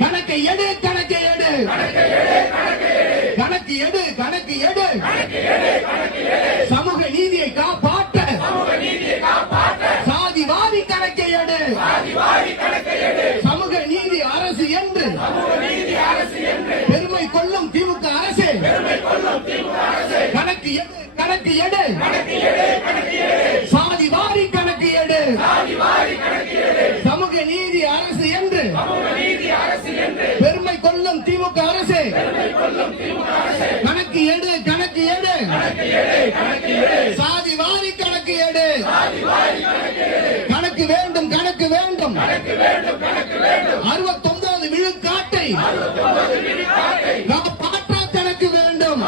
கணக்கை எடு கணக்கை எடு. கணக்கு எடு கணக்கு எடு. சமூக நீதியை காப்பாற்ற. சாதி வாரி கணக்கை எடு. சமூக நீதி அரசு என்று. பெருமை கொள்ளும் திமுக அரசு. கணக்கு எடு கணக்கு எடு. சாதி வாரி கணக்கு எடு. சமூக நீதி அரசு பெருமை கொள்ளும் திமுக அரசு. கணக்கு எடு கணக்கு எடு சாதி வாரி கணக்கு எடு கணக்கு வேண்டும் கணக்கு வேண்டும். அறுபத்தொன்பது விழுக்காட்டை. காப்பாற்ற கணக்கு வேண்டும்.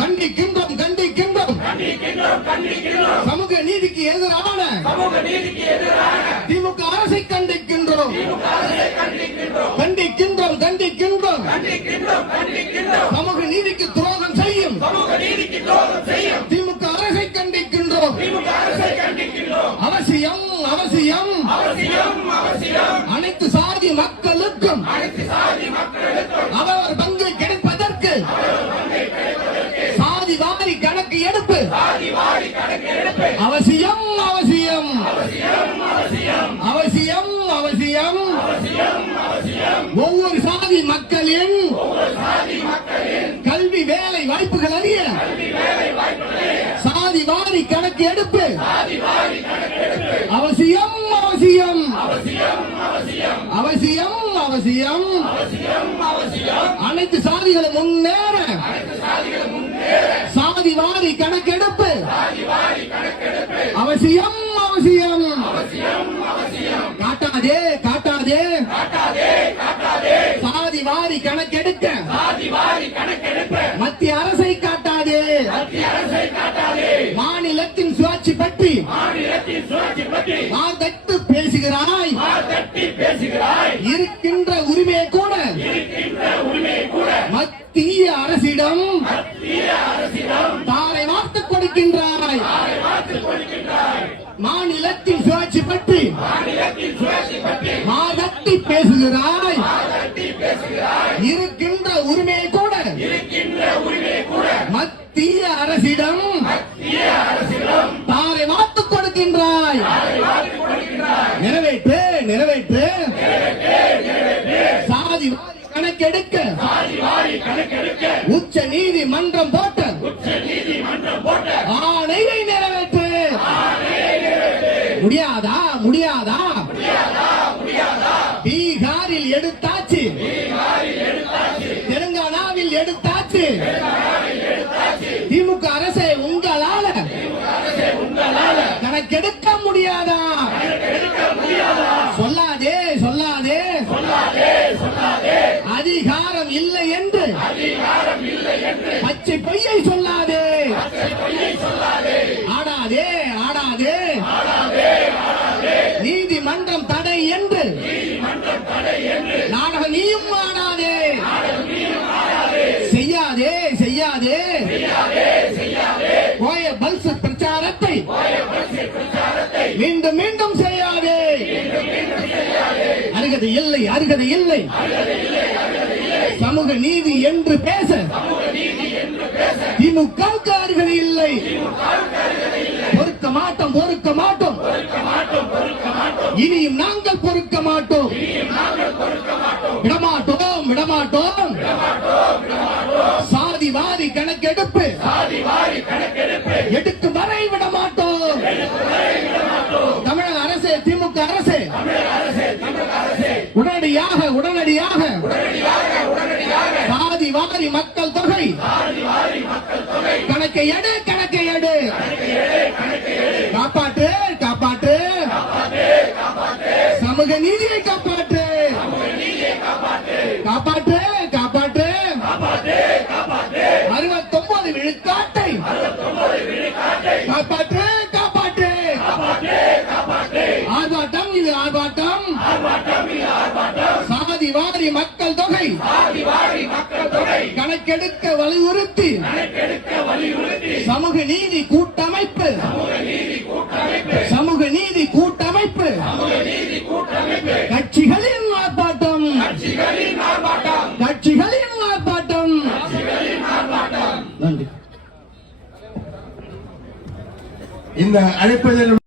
கண்டிக்கின்றோம் கண்டிக்கின்றோம். சமூக நீதிக்கு எதிரான திமுக அரசை கண்டிக்கின்றோம். கண்டிக்கின்றோம் கண்டிக்கின்றோம். சமூக நீதிக்கு துரோகம் செய்யும். திமுக அரசை கண்டிக்கின்றோம். அவசியம் அவசியம். அனைத்து சாதி மக்களுக்கும் அவர் பங்கு கிடைப்பதற்கு சாதி வாரி கணக்கு எடுப்பு. அவசியம் அவசியம். அவசியம் ஒவ்வொரு சாதி மக்களின் கல்வி வேலை வாய்ப்புகள் அறிய சாதி வாரி கணக்கு எடுப்பு அவசியம் அவசியம். அவசியம் அவசியம். அனைத்து சாதிகளும் முன்னேற சாதி வாரி கணக்கெடுப்பு அவசியம் அவசியம். காட்டாதே. காட்டாதே சாதி வாரி கணக்கெடுக்க. மத்திய அரசை காட்டாதே. மாநிலத்தின் சுயாட்சி பற்றி. மாதட்டு பேசுகிறாய். இருக்கின்ற உரிமையை கூட. மத்திய அரசிடம் தாரை வார்த்து கொடுக்கின்றாய். மாநிலத்தின் சுயாட்சி பற்றி. மாதட்டி பேசுகிறாய். இருக்கின்ற உரிமையை கூட. மத்திய அரசிடம் தாரை மாத்து கொடுக்கின்றாய். நிறைவேற்று நிறைவேற்று. சாதி கணக்கெடுக்க. உச்ச நீதிமன்றம் போட்ட. ஆணையை நிறைவேற்று. முடியாதா முடியாதா? எடுத்தாச்சு. தெலுங்கானாவில் எடுத்தாச்சு. திமுக அரசை உங்களால கணக்கெடுக்க முடியாதா? சொல்லாதே சொல்லாதே. அதிகாரம் இல்லை என்று பச்சை பொய்யை சொல்லாதே. ஆடாதே ஆடாதே. நீதிமன்றம் தடை என்று நாடகம் நீயும் ஆடாதே செய்யாதே செய்யாதே. ஓய பல்ஸ் பிரச்சாரத்தை. மீண்டும் மீண்டும் செய்யாதே. அருகதை இல்லை அருகதை இல்லை. சமூக நீதி என்று பேச. திமுக அருகதை இல்லை. பொறுக்க மாட்டோம் பொறுக்க மாட்டோம். இனியும் நாங்கள் பொறுக்க மாட்டோம். விடமாட்டோம் விடமாட்டோம் சாதி வாரி கணக்கெடுப்பு. எடுக்கும் வரை விடமாட்டோம் தமிழக அரசு திமுக அரசு. உடனடியாக உடனடியாக. சாதி வாரி மக்கள் தொகை. கணக்கை எடு கணக்கை எடு. காப்பாற்று காப்பாற்று. சமூக நீதியை காப்பாற்று காப்பாற்று. காப்பாற்று அறுபத்தொன்பது விழுக்காட்டை காப்பாற்று காப்பாற்று ஆர்ப்பாட்டம் இது ஆர்ப்பாட்டம். சாதி வாரி மக்கள் தொகை. கணக்கெடுக்க வலியுறுத்தி. சமூக நீதி கூட்டமைப்பு. சமூக நீதி கூட்டமைப்பு. கட்சிகளின் ஆர்ப்பாட்டம். கட்சிகளின் நன்றி. இந்த அழைப்பதில்